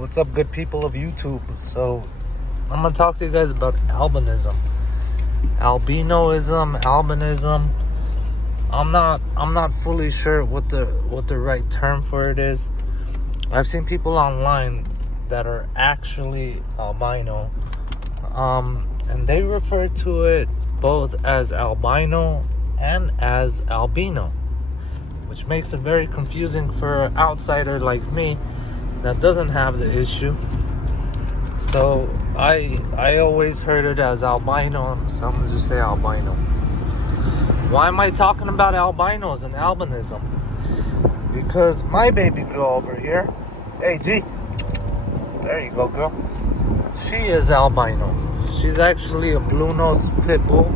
What's up, good people of YouTube? So I'm gonna talk to you guys about albinism, albinism. I'm not fully sure what the right term for it is. I've seen people online that are actually albino, and they refer to it both as albino and as albino, which makes it very confusing for an outsider like me that doesn't have the issue. So I always heard it as albino, so I'm gonna just say albino. Why am I talking about albinos and albinism? Because my baby girl over here, hey G, there you go, girl. She is albino. She's actually a blue-nosed pit bull.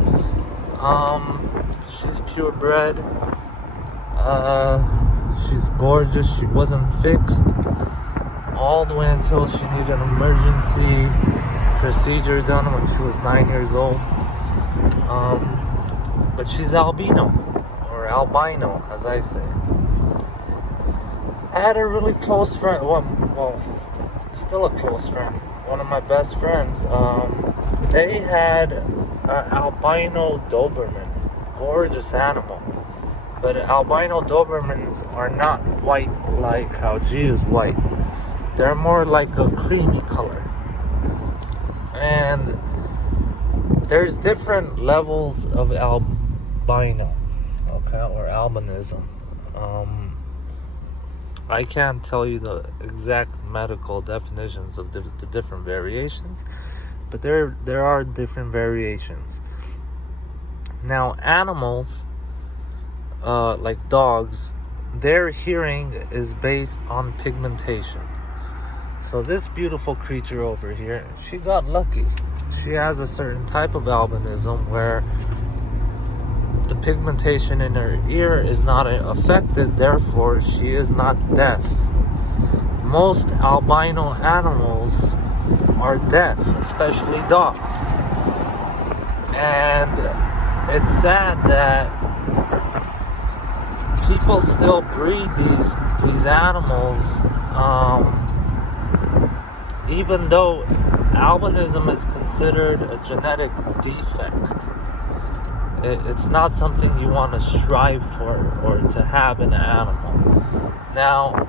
She's purebred. She's gorgeous. She wasn't fixed all the way until she needed an emergency procedure done when she was 9 years old. But she's albino, or albino, as I say. I had a really close friend, well, still a close friend, one of my best friends. They had an albino Doberman, gorgeous animal. But albino Dobermans are not white like how G is white. They're more like a creamy color. And there's different levels of albino, okay, or albinism. I can't tell you the exact medical definitions of the different variations, but there are different variations. Now, animals, like dogs, their hearing is based on pigmentation. So this beautiful creature over here, she got lucky. She has a certain type of albinism where the pigmentation in her ear is not affected, therefore she is not deaf. Most albino animals are deaf, especially dogs. And it's sad that people still breed these animals, even though albinism is considered a genetic defect. It's not something you want to strive for or to have in an animal. Now,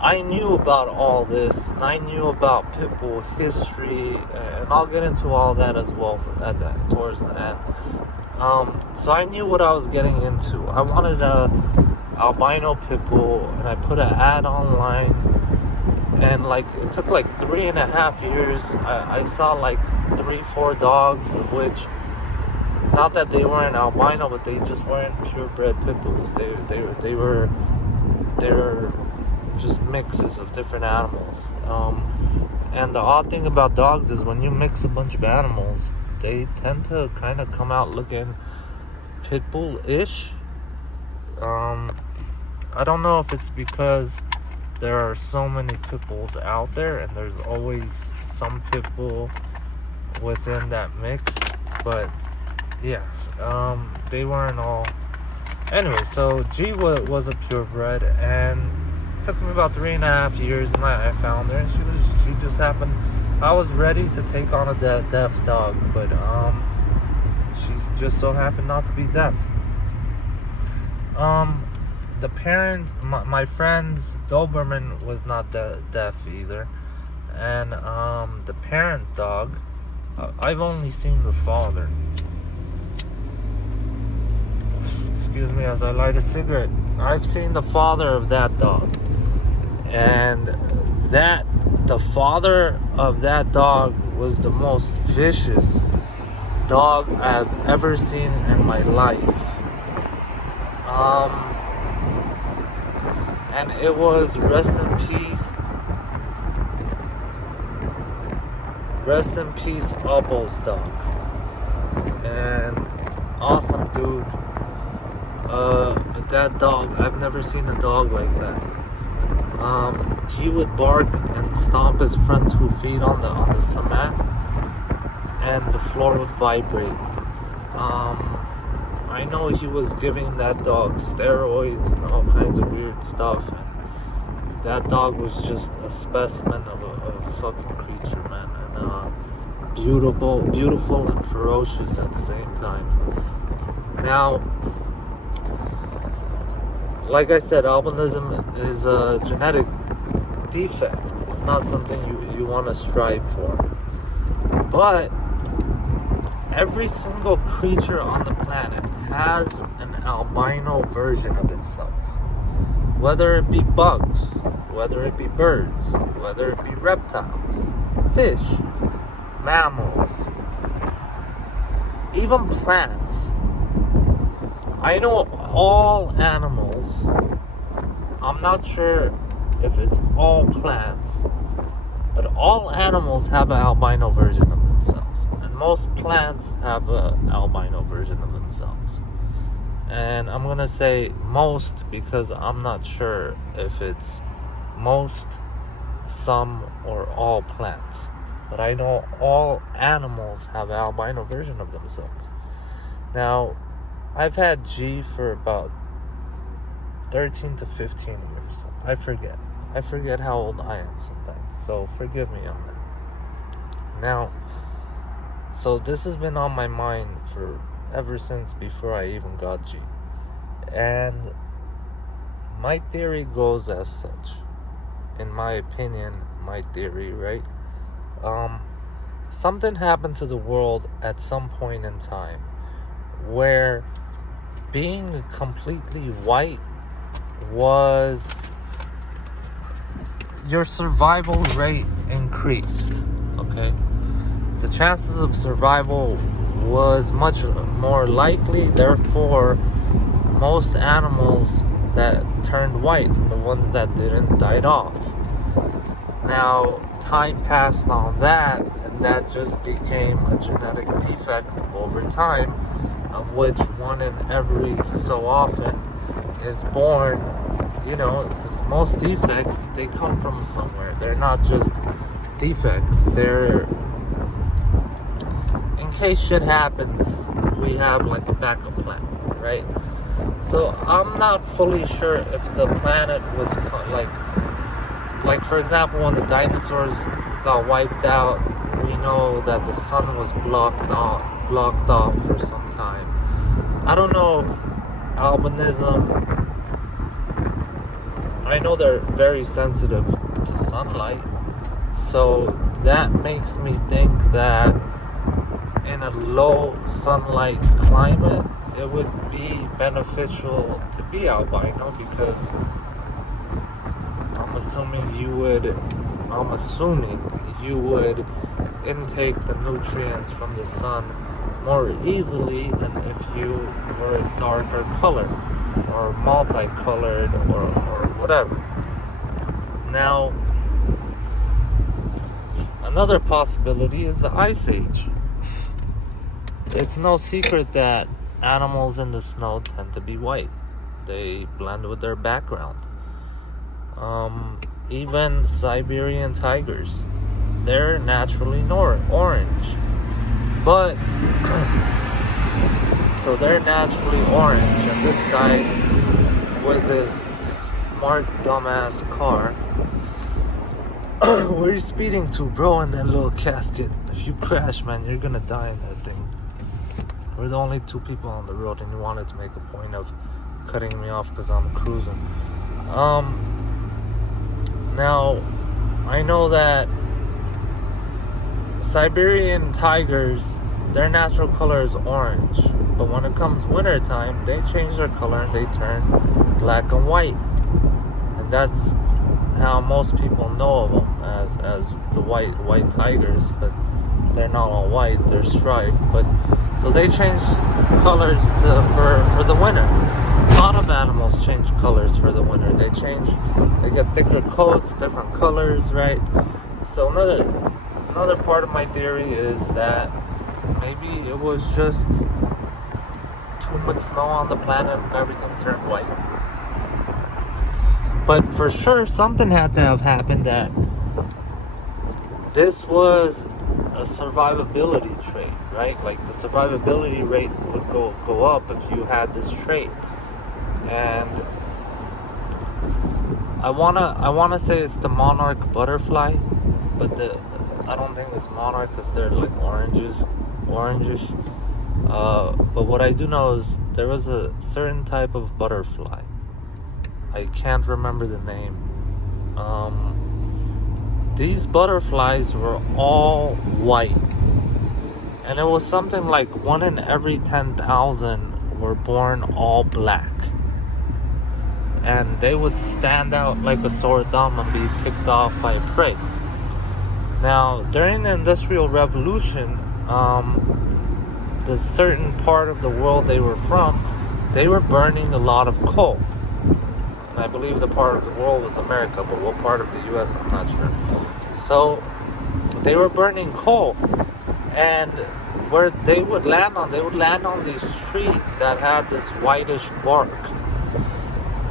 I knew about all this, and I knew about pit bull history, and I'll get into all that as well towards the end. So I knew what I was getting into. I wanted a albino pit bull, and I put an ad online, and it took 3.5 years. I saw 3-4 dogs, of which, not that they weren't albino, but they just weren't purebred pit bulls. They were just mixes of different animals. And the odd thing about dogs is when you mix a bunch of animals, they tend to kind of come out looking pit bull-ish. I don't know if it's because there are so many pit bulls out there and there's always some pit bull within that mix, but yeah, they weren't all. Anyway, so G was a purebred, and it took me about 3.5 years, and I found her, and she just happened. I was ready to take on a deaf dog, but she's just so happened not to be deaf. The parent, my friend's Doberman was not deaf either, and the parent dog, I've only seen the father. Excuse me as I light a cigarette. I've seen the father of that dog, and the father of that dog was the most vicious dog I've ever seen in my life. And it was rest in peace, Albo's dog, and awesome dude. But that dog, I've never seen a dog like that. He would bark and stomp his front 2 feet on the cement, and the floor would vibrate. I know he was giving that dog steroids and all kinds of weird stuff, and that dog was just a specimen of fucking creature, man. And beautiful and ferocious at the same time. Now, like I said, albinism is a genetic defect. It's not something you want to strive for. But every single creature on the planet has an albino version of itself. Whether it be bugs, whether it be birds, whether it be reptiles, fish, mammals, even plants. I know all animals, I'm not sure if it's all plants, but all animals have an albino version of themselves. And most plants have an albino version of themselves. And I'm going to say most because I'm not sure if it's most, some, or all plants. But I know all animals have an albino version of themselves. Now, I've had G for about 13 to 15 years. I forget how old I am sometimes. So forgive me on that. Now, so this has been on my mind for ever since before I even got G. And my theory goes as such. In my opinion, my theory, right? Something happened to the world at some point in time where being completely white was, your survival rate increased, okay? The chances of survival was much more likely, therefore most animals that turned white, the ones that didn't, died off. Now, time passed on that, and that just became a genetic defect over time, of which one in every so often is born, because most defects, they come from somewhere. They're not just defects. They're, in case shit happens, we have like a backup plan, right? So I'm not fully sure if the planet was like for example, when the dinosaurs got wiped out, we know that the sun was blocked off for some time. I don't know if albinism, I know they're very sensitive to sunlight, so that makes me think that in a low sunlight climate, it would be beneficial to be albino, because I'm assuming you would intake the nutrients from the sun more easily than if you were a darker color or multicolored or whatever. Now, another possibility is the Ice Age. It's no secret that animals in the snow tend to be white. They blend with their background. Even Siberian tigers, they're naturally orange. But, so they're naturally orange, and this guy with his smart dumbass car, where are you speeding to, bro, in that little casket? If you crash, man, you're gonna die in that thing. We're the only two people on the road, and you wanted to make a point of cutting me off because I'm cruising. Now, I know that Siberian tigers, their natural color is orange, but when it comes winter time, they change their color and they turn black and white, and that's how most people know of them, as the white tigers, but they're not all white, they're striped. But so they change colors for the winter. A lot of animals change colors for the winter. They get thicker coats, different colors, right? So another part of my theory is that maybe it was just too much snow on the planet and everything turned white. But for sure, something had to have happened that this was a survivability trait, right? Like the survivability rate would go up if you had this trait. And I wanna say it's the monarch butterfly. but I don't think it's monarch because they're like orangish. But what I do know is there was a certain type of butterfly. I can't remember the name. These butterflies were all white. And it was something like 1 in every 10,000 were born all black. And they would stand out like a sore thumb and be picked off by prey. Now, during the Industrial Revolution, the certain part of the world they were from, they were burning a lot of coal. And I believe the part of the world was America, but what part of the US, I'm not sure. So, they were burning coal. And where they would land on these trees that had this whitish bark.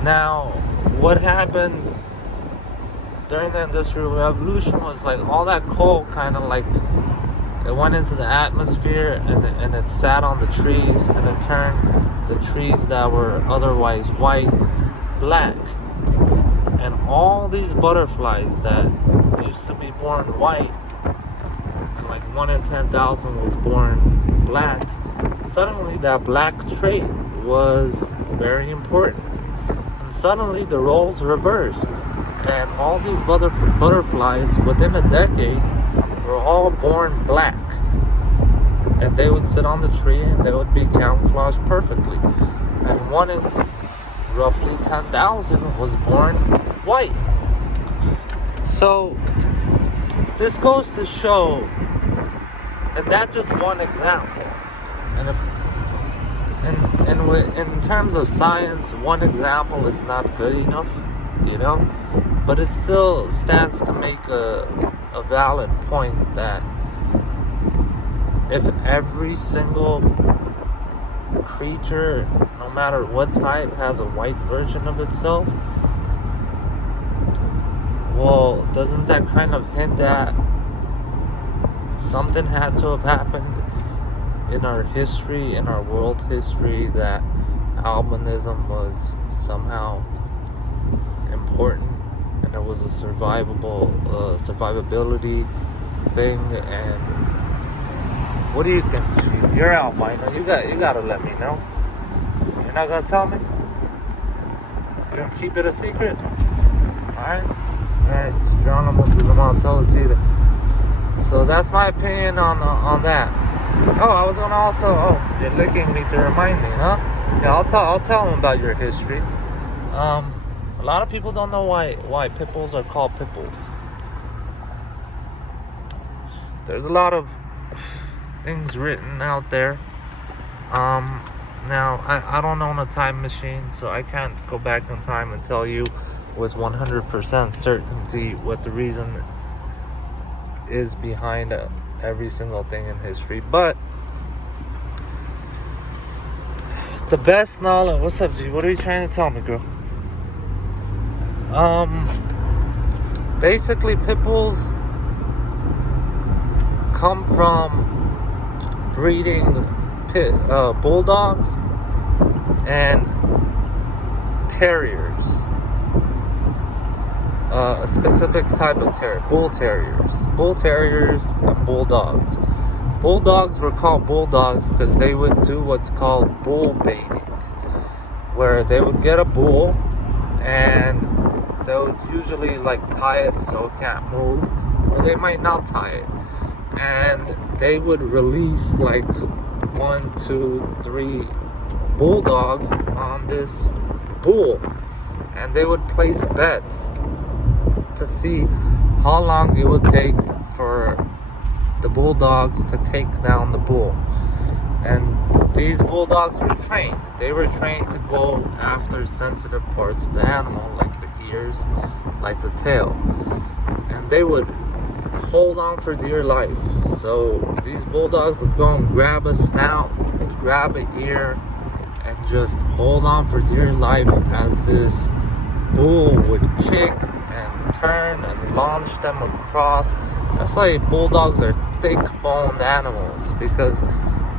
Now, what happened during the Industrial Revolution was like all that coal kind of like it went into the atmosphere and it sat on the trees and it turned the trees that were otherwise white black. And all these butterflies that used to be born white, and like 1 in 10,000 was born black, suddenly that black trait was very important. And suddenly the roles reversed. And all these butterflies within a decade were all born black. And they would sit on the tree and they would be camouflaged perfectly. And 1 in roughly 10,000 was born white. So this goes to show, and that's just one example. And in terms of science, one example is not good enough, but it still stands to make a valid point that if every single creature, no matter what type, has a white version of itself, well, doesn't that kind of hint at something had to have happened in our history, in our world history, that albinism was somehow important and it was a survivability thing? And what do you think? You're albino. You gotta let me know. You're not gonna tell me? You're gonna keep it a secret? Alright, Geronimo doesn't want to tell us either. So that's my opinion on that. Oh, I was gonna also. Oh, you're licking me to remind me, huh? Yeah, I'll tell them about your history. A lot of people don't know why pit bulls are called pit bulls. There's a lot of things written out there. Now I don't own a time machine, so I can't go back in time and tell you with 100% certainty what the reason is behind every single thing in history. But the best knowledge. What's up, G? What are you trying to tell me, girl? Basically, pit bulls come from breeding bulldogs and terriers. A specific type of terrier, bull terriers and bulldogs. Bulldogs were called bulldogs because they would do what's called bull baiting, where they would get a bull and they would usually like tie it so it can't move, or they might not tie it, and they would release like 1, 2, 3 bulldogs on this bull, and they would place bets to see how long it would take for the bulldogs to take down the bull. And these bulldogs were trained. They were trained to go after sensitive parts of the animal, like the ears, like the tail. And they would hold on for dear life. So these bulldogs would go and grab a snout, grab an ear, and just hold on for dear life as this bull would kick and turn and launch them across. That's why bulldogs are thick-boned animals, because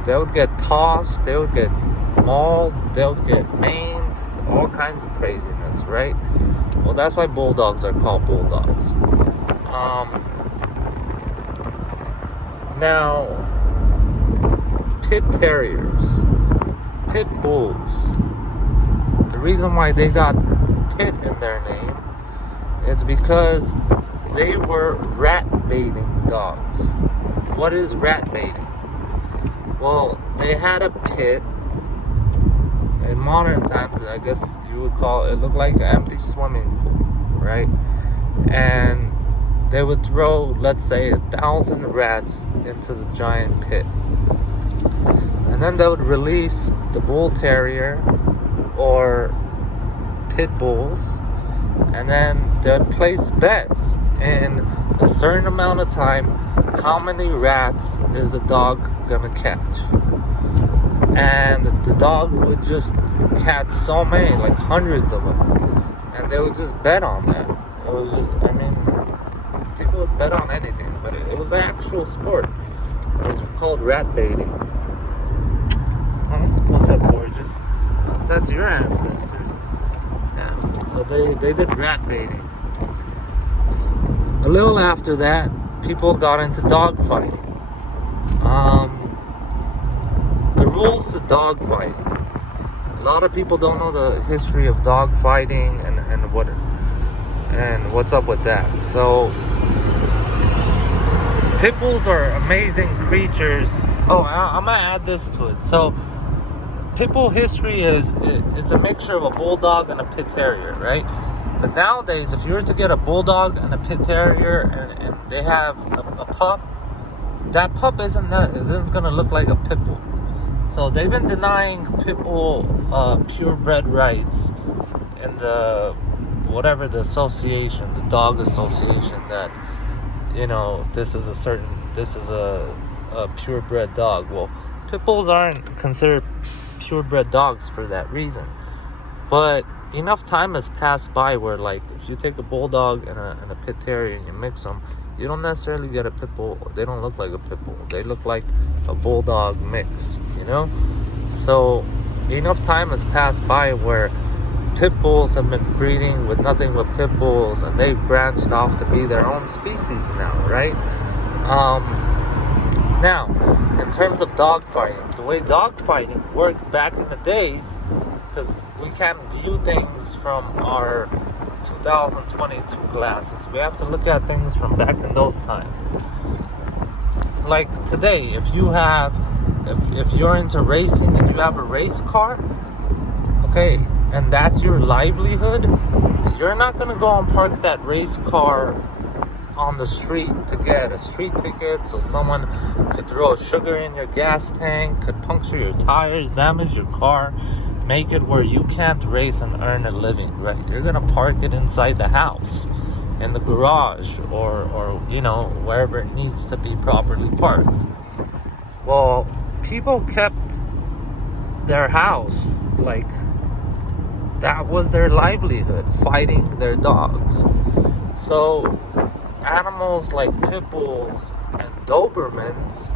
they would get tossed, they would get mauled, they would get maimed, all kinds of craziness, right? Well, that's why bulldogs are called bulldogs. Now, pit terriers, pit bulls, the reason why they got pit in their name is because they were rat baiting dogs. What is rat baiting? Well, they had a pit. In modern times, I guess you would call it, looked like an empty swimming pool, right? And they would throw, let's say, 1,000 rats into the giant pit. And then they would release the bull terrier or pit bulls, and then they'd place bets in a certain amount of time. How many rats is the dog gonna catch? And the dog would just catch so many, like hundreds of them, and they would just bet on that. It was just, I mean, people would bet on anything, but it was an actual sport. It was called rat baiting. Oh, what's up, gorgeous? That's your ancestors. Yeah, so they did rat baiting. A little after that, people got into dog fighting. The rules to dog fighting. A lot of people don't know the history of dog fighting and what's up with that. So, pit bulls are amazing creatures. Oh, I'm gonna add this to it. So, pit bull history it's a mixture of a bulldog and a pit terrier, right? But nowadays, if you were to get a bulldog and a pit terrier and they have a pup, that pup isn't gonna look like a pit bull. So they've been denying pit bull purebred rights in the whatever the association, the dog association, that this is a purebred dog. Well, pit bulls aren't considered purebred dogs for that reason. But enough time has passed by where, like, if you take a bulldog and a pit terrier and you mix them, you don't necessarily get a pit bull. They don't look like a pit bull. They look like a bulldog mix, So enough time has passed by where pit bulls have been breeding with nothing but pit bulls, and they've branched off to be their own species now, right? Now, in terms of dog fighting, the way dog fighting worked back in the days, because we can't view things from our 2022 glasses. We have to look at things from back in those times. Like today, if you're into racing and you have a race car, okay, and that's your livelihood, you're not gonna go and park that race car on the street to get a street ticket, so someone could throw sugar in your gas tank, could puncture your tires, damage your car, make it where you can't race and earn a living, right? You're gonna park it inside the house, in the garage, or wherever it needs to be properly parked. Well, people kept their house, like, that was their livelihood, fighting their dogs. So animals like pit bulls and Dobermans,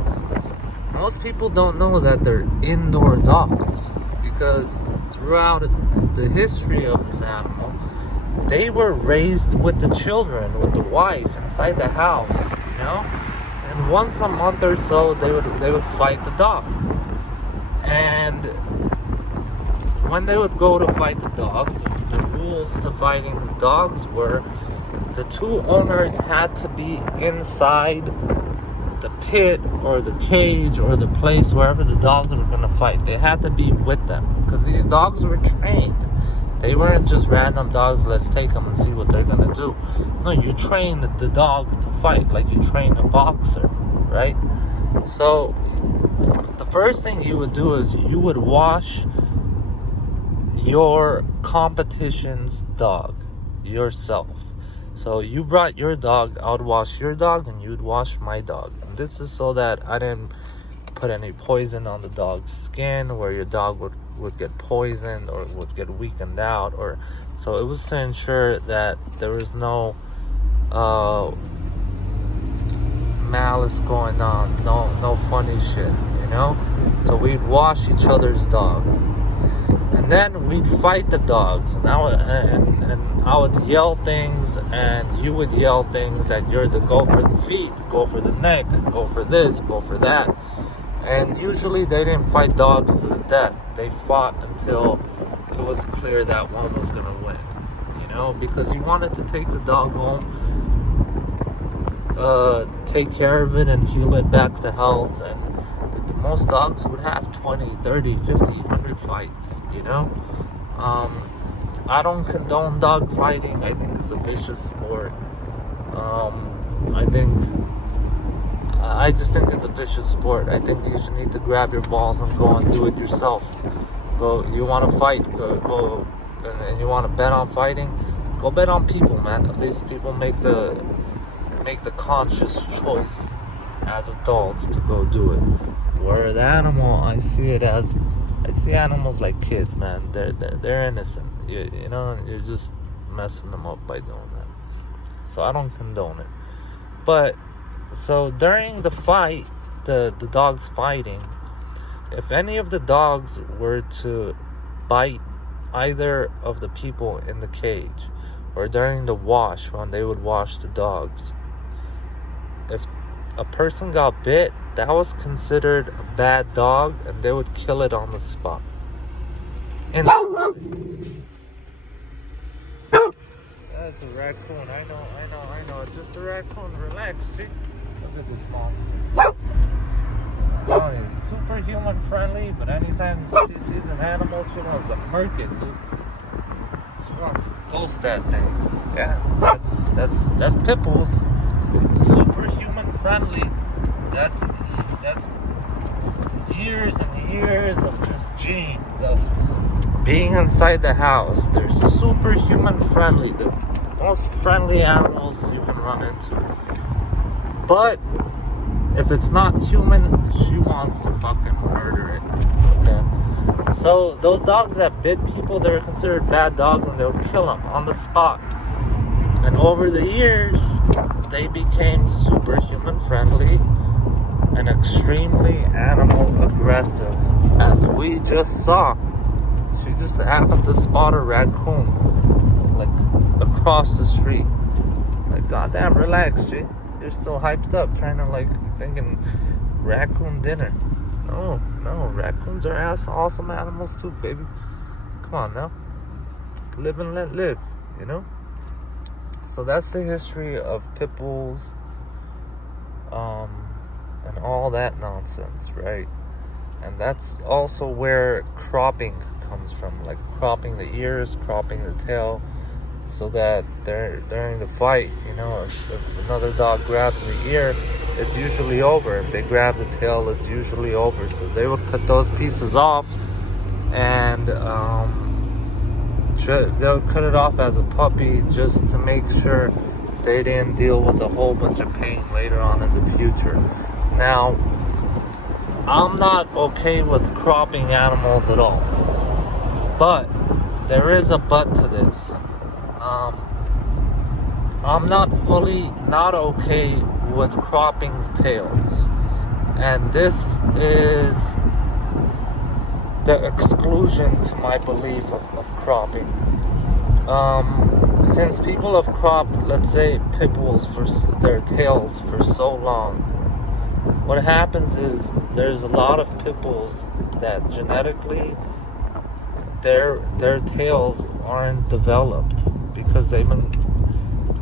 most people don't know that they're indoor dogs, because throughout the history of this animal, they were raised with the children, with the wife inside the house, and once a month or so they would fight the dog. And when they would go to fight the dog, the rules to fighting the dogs were the two owners had to be inside the pit or the cage or the place wherever the dogs were going to fight. They had to be with them, because these dogs were trained. They weren't just random dogs, let's take them and see what they're going to do. No, you train the dog to fight like you train a boxer, right? So the first thing you would do is you would wash your competition's dog yourself. So you brought your dog, I would wash your dog, and you'd wash my dog. And this is so that I didn't put any poison on the dog's skin, where your dog would get poisoned or would get weakened out, or so it was to ensure that there was no malice going on, no funny shit, So we'd wash each other's dog. And then we'd fight the dogs, and I would yell things, and you would yell things, and you're to go for the feet, go for the neck, go for this, go for that. And usually they didn't fight dogs to the death. They fought until it was clear that one was going to win, you know, because you wanted to take the dog home, take care of it and heal it back to health. And most dogs would have 20, 30, 50, 100 fights, you know. I don't condone dog fighting. I think it's a vicious sport. I just think it's a vicious sport. I think you should need to grab your balls and go and do it yourself. You want to fight, go and you want to bet on fighting, go bet on people, man. At least people make the conscious choice as adults to go do it. Where the animal, I see animals like kids, man. They're innocent. You know, you're just messing them up by doing that. So I don't condone it. But so during the fight, the dogs fighting, if any of the dogs were to bite either of the people in the cage, or during the wash when they would wash the dogs, if a person got bit, that was considered a bad dog, and they would kill it on the spot. And that's a raccoon. I know. It's just a raccoon. Relax, dude. Look at this monster. Oh, he's super human friendly, but anytime she sees an animal, she wants to murk it, dude. She wants to ghost that thing. Yeah, that's pit bulls. Super human friendly. That's years and years of just genes of being inside the house. They're super human friendly. The most friendly animals you can run into. But if it's not human, she wants to fucking murder it. Okay. So those dogs that bit people, they're considered bad dogs, and they'll kill them on the spot. And over the years, they became super human friendly and extremely animal aggressive, as we just saw. She just happened to spot a raccoon, like, across the street. Like, goddamn, relax, G. You're still hyped up, trying to, like, thinking raccoon dinner. No, raccoons are awesome animals too, baby. Come on now. Live and let live, you know? So that's the history of pit bulls, and all that nonsense, right? And that's also where cropping comes from, like cropping the ears, cropping the tail, so that during the fight, you know, if another dog grabs the ear, it's usually over. If they grab the tail, it's usually over. So they would cut those pieces off, and they would cut it off as a puppy just to make sure they didn't deal with a whole bunch of pain later on in the future. Now, I'm not okay with cropping animals at all, but there is a but to this. I'm not okay with cropping tails, and this is the exclusion to my belief of cropping. Since people have cropped, let's say, pit bulls for their tails for so long, what happens is there's a lot of pit bulls that genetically their tails aren't developed because they've been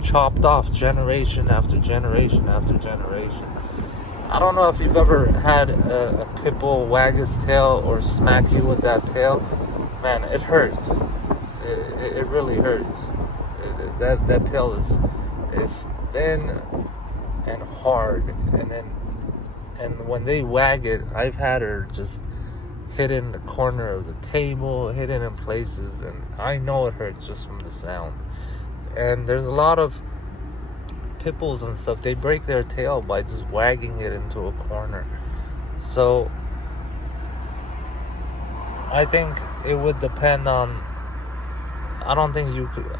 chopped off generation after generation after generation. I don't know if you've ever had a pit bull wag his tail or smack you with that tail. Man, it hurts. It really hurts. That tail is thin and hard, and when they wag it, I've had her just hit in the corner of the table, hidden in places, and I know it hurts just from the sound. And there's a lot of pit bulls and stuff, they break their tail by just wagging it into a corner. So I think it would depend on, I don't think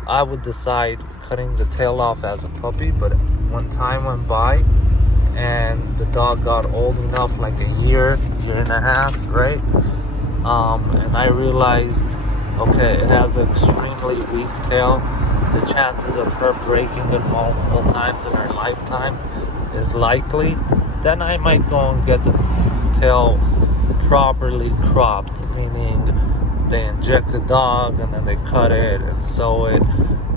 I would decide cutting the tail off as a puppy, but when time went by and the dog got old enough, like a year and a half, right? And I realized, okay, it has an extremely weak tail. The chances of her breaking it multiple times in her lifetime is likely. Then I might go and get the tail properly cropped, meaning they inject the dog and then they cut it and sew it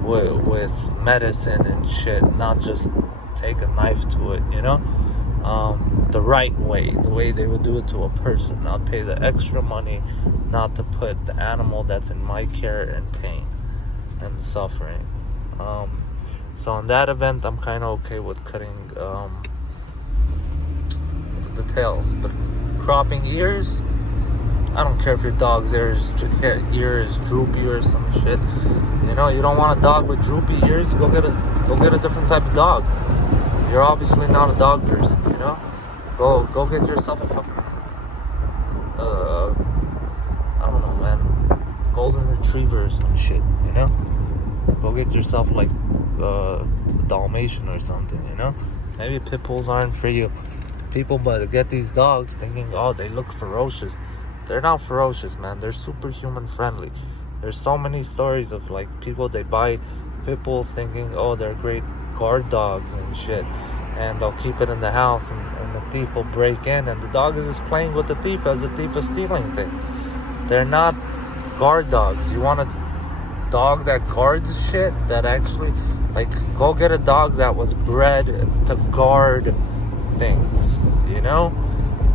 with medicine and shit, not just take a knife to it, the right way, the way they would do it to a person, not pay the extra money, not to put the animal that's in my care in pain and suffering. So in that event, I'm kind of okay with cutting the tails, but cropping ears, I don't care if your dog's ear is droopy or some shit. You don't want a dog with droopy ears. Go get a different type of dog. You're obviously not a dog person. Go get yourself a fucking I don't know, man, golden retriever or some shit. Go get yourself like a Dalmatian or something. Maybe pit bulls aren't for you. People but get these dogs thinking, oh, they look ferocious. They're not ferocious, man. They're superhuman friendly. There's so many stories of like people, they buy pit bulls thinking, oh, they're great guard dogs and shit, and they'll keep it in the house, and the thief will break in, and the dog is just playing with the thief as the thief is stealing things. They're not guard dogs. You want a dog that guards shit, that actually, like, go get a dog that was bred to guard things.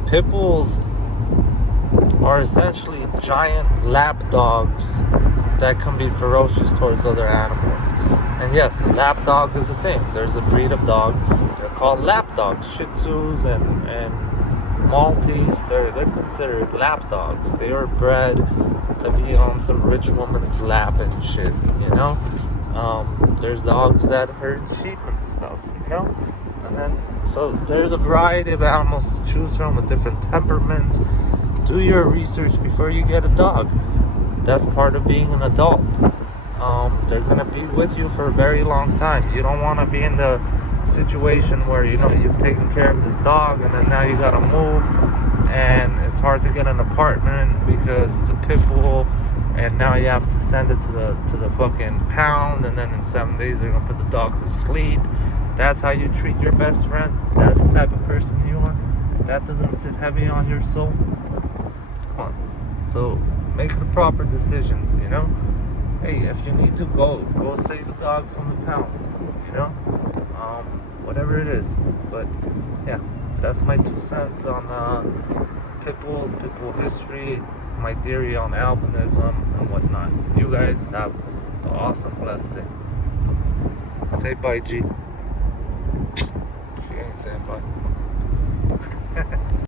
Pit bulls are essentially giant lap dogs that can be ferocious towards other animals. And yes, a lap dog is a thing. There's a breed of dog, they're called lap dogs. Shih Tzus and Maltese, they're considered lap dogs. They are bred to be on some rich woman's lap and shit, There's dogs that herd sheep and stuff, And then, so there's a variety of animals to choose from with different temperaments. Do your research before you get a dog. That's part of being an adult. They're gonna be with you for a very long time. You don't want to be in the situation where you've taken care of this dog and then now you gotta move, and it's hard to get an apartment because it's a pit bull, and now you have to send it to the fucking pound, and then in 7 days they're gonna put the dog to sleep. That's how you treat your best friend? That's the type of person you are? That doesn't sit heavy on your soul? Come on. So make the proper decisions, Hey, if you need to, go save a dog from the pound, whatever it is. But yeah, that's my 2 cents on pit bulls, pit bull history, my theory on albinism and whatnot. You guys have an awesome, blessed day. Say bye, G. She ain't saying bye.